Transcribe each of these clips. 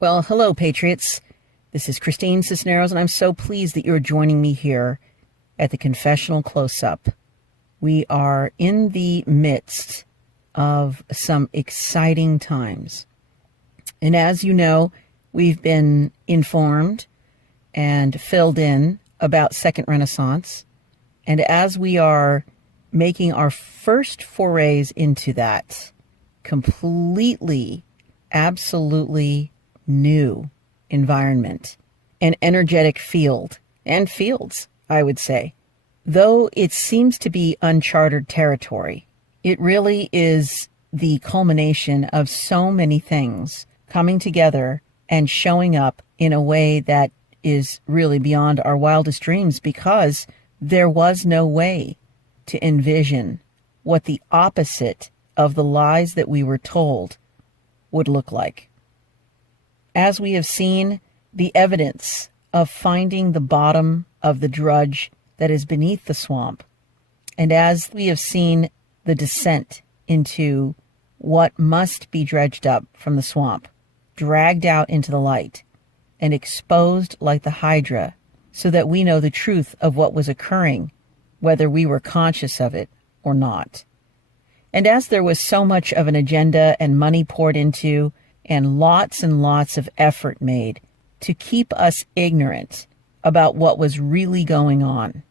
Well, hello, Patriots. This is Christine Cisneros, and I'm so pleased that you're joining me here at the Confessional Close-Up. We are in the midst of some exciting times. And as you know, we've been informed and filled in about Second Renaissance. And as we are making our first forays into that completely, absolutely new environment, an energetic field, and fields, I would say. Though it seems to be uncharted territory, it really is the culmination of so many things coming together and showing up in a way that is really beyond our wildest dreams, because there was no way to envision what the opposite of the lies that we were told would look like. As we have seen the evidence of finding the bottom of the drudge that is beneath the swamp, and as we have seen the descent into what must be dredged up from the swamp, dragged out into the light, and exposed like the Hydra, so that we know the truth of what was occurring, whether we were conscious of it or not. And as there was so much of an agenda and money poured into, and lots of effort made to keep us ignorant about what was really going on,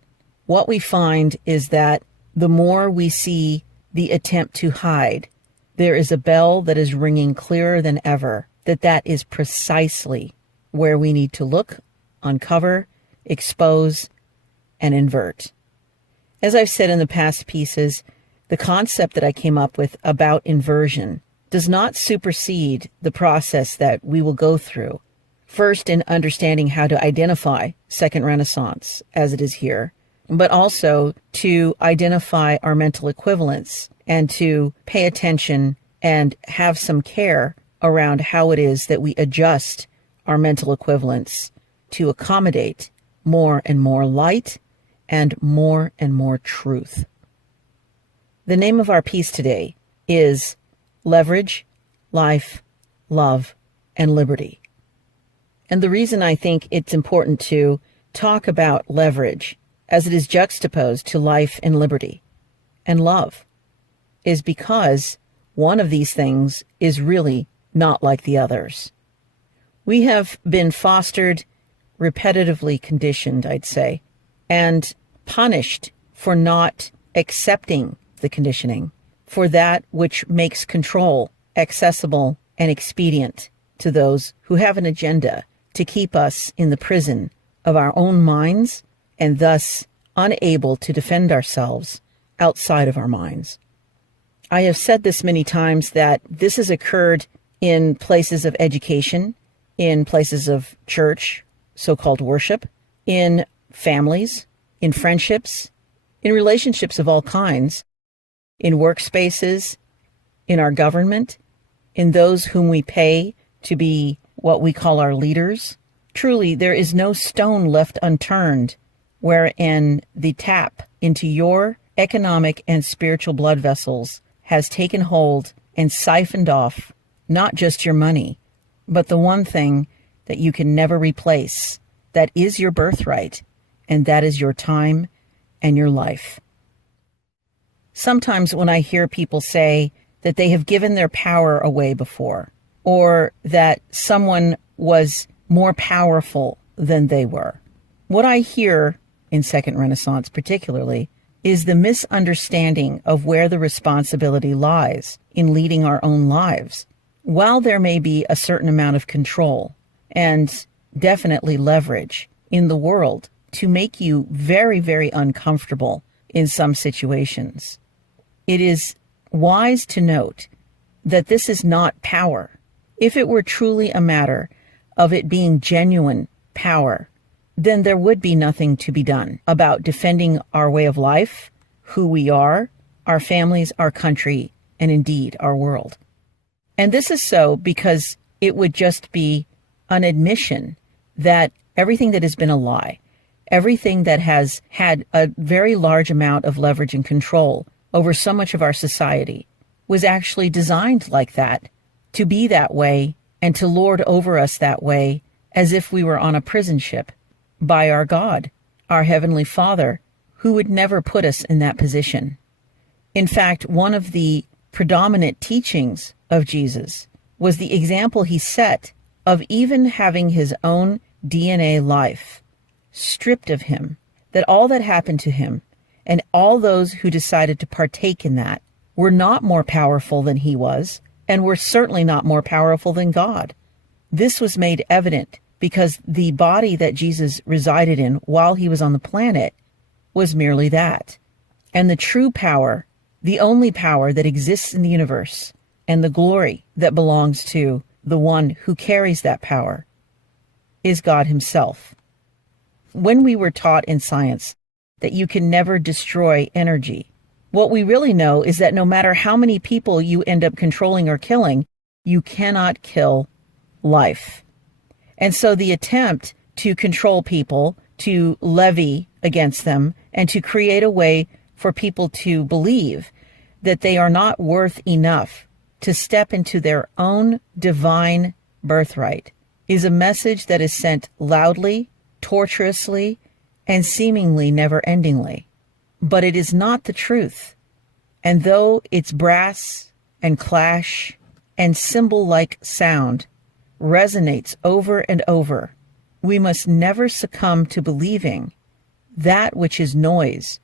what we find is that the more we see the attempt to hide, there is a bell that is ringing clearer than ever, that is precisely where we need to look, uncover, expose, and invert. As I've said in the past pieces, the concept that I came up with about inversion does not supersede the process that we will go through. First, in understanding how to identify Second Renaissance as it is here, but also to identify our mental equivalents and to pay attention and have some care around how it is that we adjust our mental equivalents to accommodate more and more light and more truth. The name of our piece today is Leverage, Life, Love, and Liberty. And the reason I think it's important to talk about leverage as it is juxtaposed to life and liberty and love is because one of these things is really not like the others. We have been fostered, repetitively conditioned, I'd say, and punished for not accepting the conditioning, for that which makes control accessible and expedient to those who have an agenda to keep us in the prison of our own minds and thus unable to defend ourselves outside of our minds. I have said this many times that this has occurred in places of education, in places of church, so-called worship, in families, in friendships, in relationships of all kinds, in workspaces, in our government, in those whom we pay to be what we call our leaders. Truly, there is no stone left unturned wherein the tap into your economic and spiritual blood vessels has taken hold and siphoned off not just your money, but the one thing that you can never replace, that is your birthright, and that is your time and your life. Sometimes when I hear people say that they have given their power away before, or that someone was more powerful than they were, what I hear in Second Renaissance particularly is the misunderstanding of where the responsibility lies in leading our own lives. While there may be a certain amount of control and definitely leverage in the world to make you very uncomfortable in some situations, it is wise to note that this is not power. If it were truly a matter of it being genuine power, then there would be nothing to be done about defending our way of life, who we are, our families, our country, and indeed our world. And this is so because it would just be an admission that everything that has been a lie, everything that has had a very large amount of leverage and control over so much of our society was actually designed like that, to be that way and to lord over us that way, as if we were on a prison ship, by our God, our Heavenly Father, who would never put us in that position. In fact, one of the predominant teachings of Jesus was the example he set of even having his own DNA life stripped of him, that all that happened to him and all those who decided to partake in that were not more powerful than he was, and were certainly not more powerful than God. This was made evident because the body that Jesus resided in while he was on the planet was merely that. And the true power, the only power that exists in the universe, and the glory that belongs to the one who carries that power, is God himself. When we were taught in science that you can never destroy energy, what we really know is that no matter how many people you end up controlling or killing, you cannot kill life. And so the attempt to control people, to levy against them, and to create a way for people to believe that they are not worth enough to step into their own divine birthright is a message that is sent loudly, tortuously, and seemingly never-endingly. But it is not the truth. And though its brass and clash and cymbal-like sound resonates over and over, we must never succumb to believing that which is noise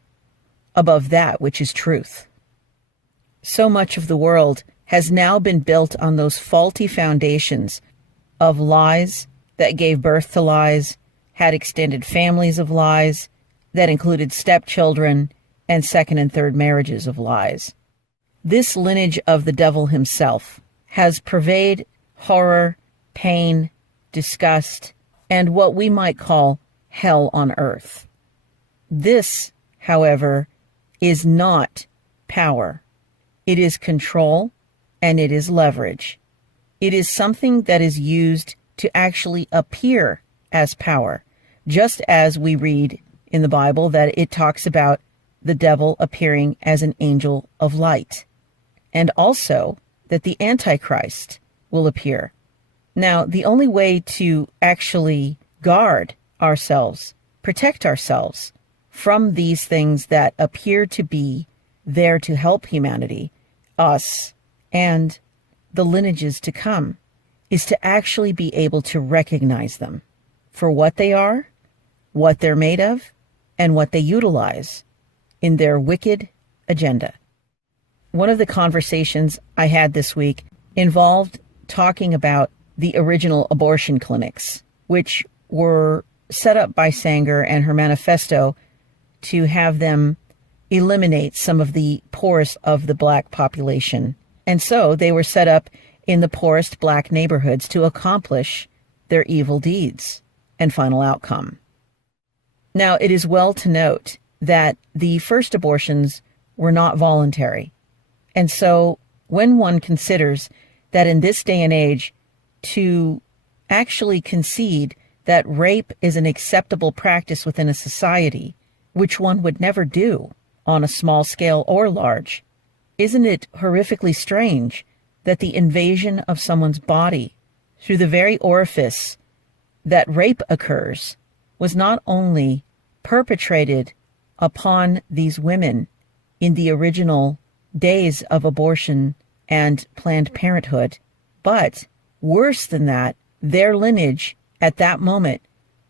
above that which is truth. So much of the world has now been built on those faulty foundations of lies that gave birth to lies, had extended families of lies, that included stepchildren and second and third marriages of lies. This lineage of the devil himself has purveyed horror, pain, disgust, and what we might call hell on earth. This, however, is not power. It is control, and it is leverage. It is something that is used to actually appear as power, just as we read in the Bible that it talks about the devil appearing as an angel of light, and also that the Antichrist will appear. Now, the only way to actually guard ourselves, protect ourselves from these things that appear to be there to help humanity, us, and the lineages to come, is to actually be able to recognize them for what they are, what they're made of, and what they utilize in their wicked agenda. One of the conversations I had this week involved talking about the original abortion clinics, which were set up by Sanger and her manifesto to have them eliminate some of the poorest of the black population. And so they were set up in the poorest black neighborhoods to accomplish their evil deeds and final outcome. Now, it is well to note that the first abortions were not voluntary. And so when one considers that in this day and age, to actually concede that rape is an acceptable practice within a society, which one would never do on a small scale or large, isn't it horrifically strange that the invasion of someone's body through the very orifice that rape occurs was not only perpetrated upon these women in the original days of abortion and Planned Parenthood, but worse than that, their lineage at that moment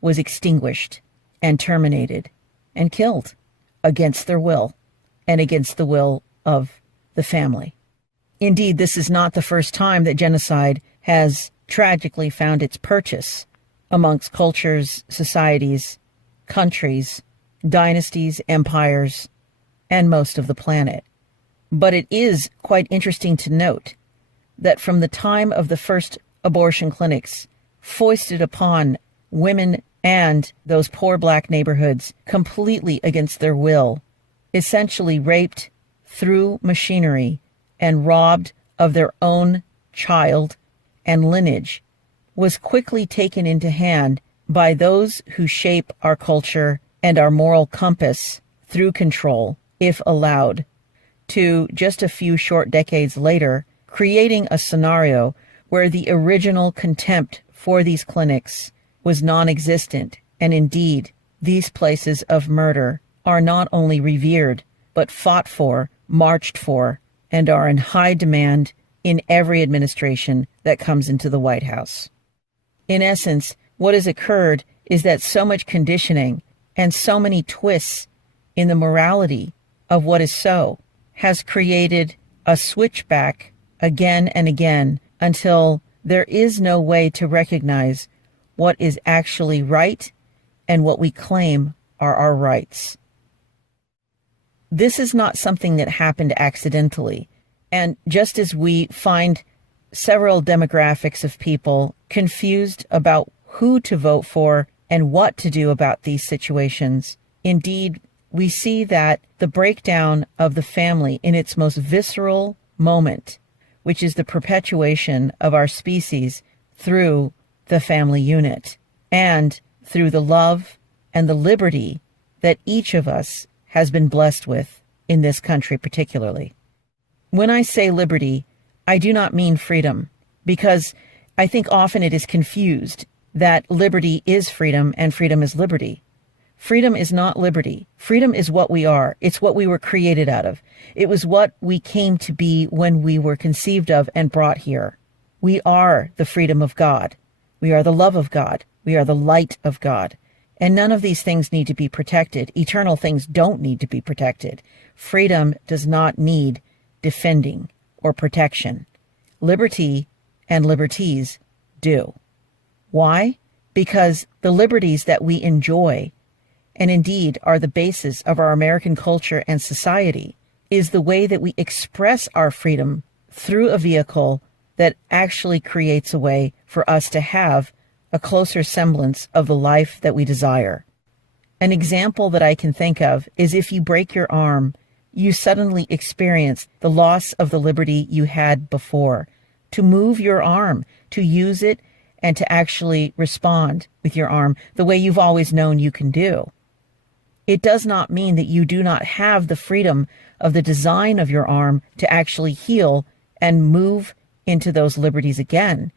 was extinguished and terminated and killed against their will and against the will of the family. Indeed, this is not the first time that genocide has tragically found its purchase amongst cultures, societies, countries, dynasties, empires, and most of the planet. But it is quite interesting to note that from the time of the first abortion clinics foisted upon women and those poor black neighborhoods, completely against their will, essentially raped through machinery and robbed of their own child and lineage, was quickly taken into hand by those who shape our culture and our moral compass through control, if allowed, to just a few short decades later, creating a scenario where the original contempt for these clinics was non-existent, and indeed, these places of murder are not only revered, but fought for, marched for, and are in high demand in every administration that comes into the White House. In essence, what has occurred is that so much conditioning and so many twists in the morality of what is so has created a switchback again and again until there is no way to recognize what is actually right and what we claim are our rights. This is not something that happened accidentally. And just as we find several demographics of people confused about who to vote for and what to do about these situations, indeed, we see that the breakdown of the family in its most visceral moment, which is the perpetuation of our species through the family unit and through the love and the liberty that each of us has been blessed with in this country particularly. When I say liberty, I do not mean freedom, because I think often it is confused that liberty is freedom and freedom is liberty. Freedom is not liberty. Freedom is what we are. It's what we were created out of. It was what we came to be when we were conceived of and brought here. We are the freedom of God. We are the love of God. We are the light of God. And none of these things need to be protected. Eternal things don't need to be protected. Freedom does not need defending or protection. Liberty and liberties do. Why? Because the liberties that we enjoy, and indeed are the basis of our American culture and society, is the way that we express our freedom through a vehicle that actually creates a way for us to have a closer semblance of the life that we desire. An example that I can think of is if you break your arm, you suddenly experience the loss of the liberty you had before to move your arm, to use it, and to actually respond with your arm the way you've always known you can do. It does not mean that you do not have the freedom of the design of your arm to actually heal and move into those liberties again.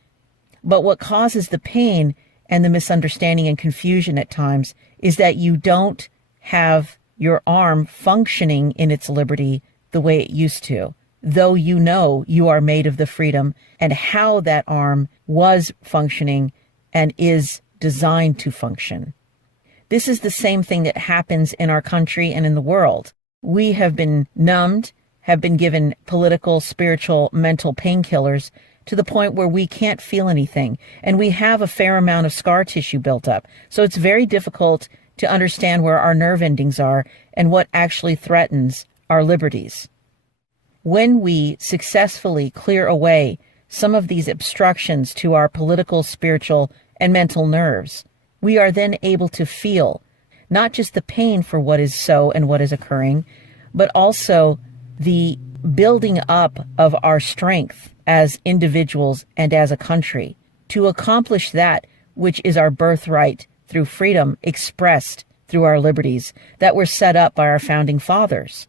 But what causes the pain and the misunderstanding and confusion at times is that you don't have your arm functioning in its liberty the way it used to, though you know you are made of the freedom and how that arm was functioning and is designed to function. This is the same thing that happens in our country and in the world. We have been numbed, have been given political, spiritual, mental painkillers to the point where we can't feel anything. And we have a fair amount of scar tissue built up. So it's very difficult to understand where our nerve endings are and what actually threatens our liberties. When we successfully clear away some of these obstructions to our political, spiritual, and mental nerves, we are then able to feel not just the pain for what is so and what is occurring, but also the building up of our strength as individuals and as a country to accomplish that which is our birthright through freedom expressed through our liberties that were set up by our founding fathers.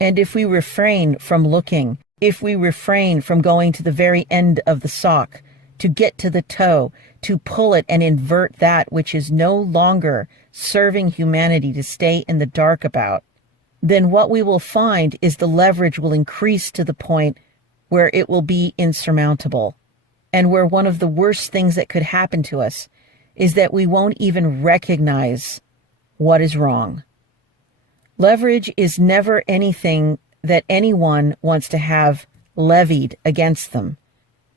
And if we refrain from looking, if we refrain from going to the very end of the sock, to get to the toe, to pull it and invert that which is no longer serving humanity to stay in the dark about, then what we will find is the leverage will increase to the point where it will be insurmountable, and where one of the worst things that could happen to us is that we won't even recognize what is wrong. Leverage is never anything that anyone wants to have levied against them.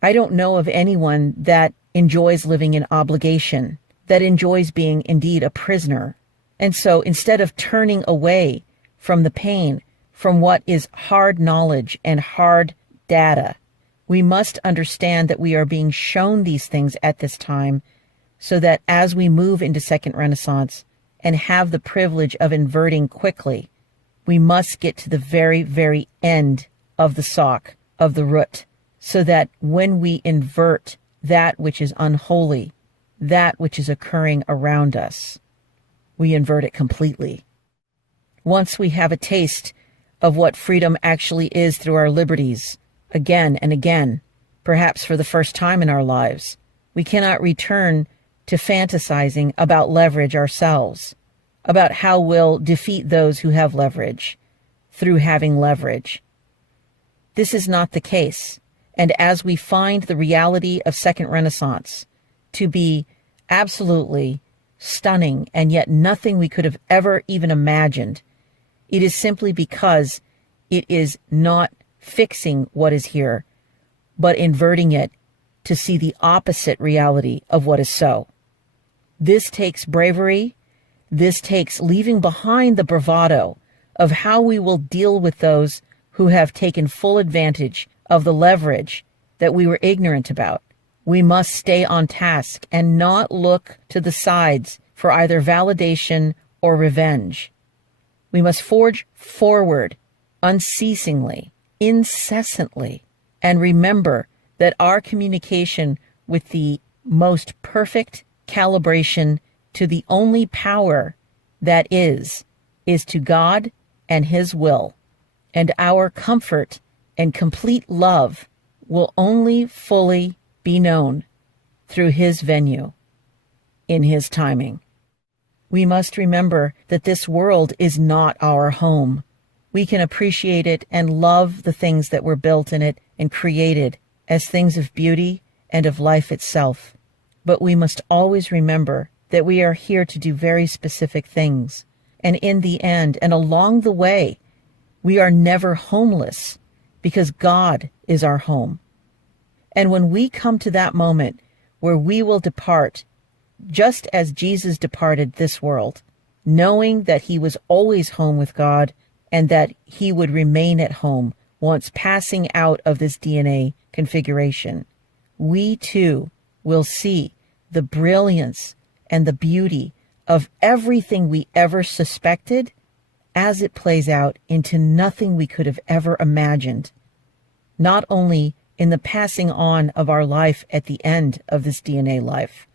I don't know of anyone that enjoys living in obligation, that enjoys being indeed a prisoner. And so instead of turning away from the pain, from what is hard knowledge and hard data, we must understand that we are being shown these things at this time so that as we move into Second Renaissance and have the privilege of inverting quickly, we must get to the very, very end of the sock, of the root, so that when we invert that which is unholy, that which is occurring around us, we invert it completely. Once we have a taste of what freedom actually is through our liberties, again and again, perhaps for the first time in our lives, we cannot return to fantasizing about leverage ourselves, about how we'll defeat those who have leverage through having leverage. This is not the case. And as we find the reality of Second Renaissance to be absolutely stunning and yet nothing we could have ever even imagined, it is simply because it is not fixing what is here, but inverting it to see the opposite reality of what is so. This takes bravery. This takes leaving behind the bravado of how we will deal with those who have taken full advantage of the leverage that we were ignorant about. We must stay on task and not look to the sides for either validation or revenge. We must forge forward unceasingly, incessantly, and remember that our communication with the most perfect calibration to the only power that is to God and His will, and our comfort and complete love will only fully be known through His venue, in His timing. We must remember that this world is not our home. We can appreciate it and love the things that were built in it and created as things of beauty and of life itself. But we must always remember that we are here to do very specific things. And in the end, and along the way, we are never homeless because God is our home. And when we come to that moment where we will depart, just as Jesus departed this world, knowing that He was always home with God and that He would remain at home once passing out of this DNA configuration, we too will see the brilliance and the beauty of everything we ever suspected as it plays out into nothing we could have ever imagined, not only in the passing on of our life at the end of this DNA life,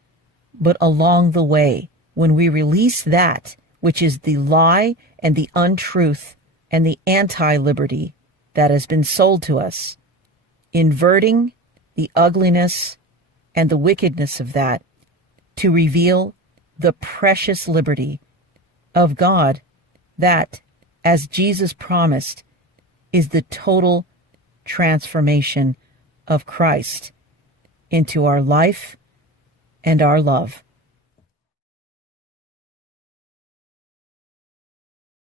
but along the way when we release that which is the lie and the untruth and the anti-liberty that has been sold to us, inverting the ugliness and the wickedness of that to reveal the precious liberty of God that, as Jesus promised, is the total transformation of Christ into our life and our love.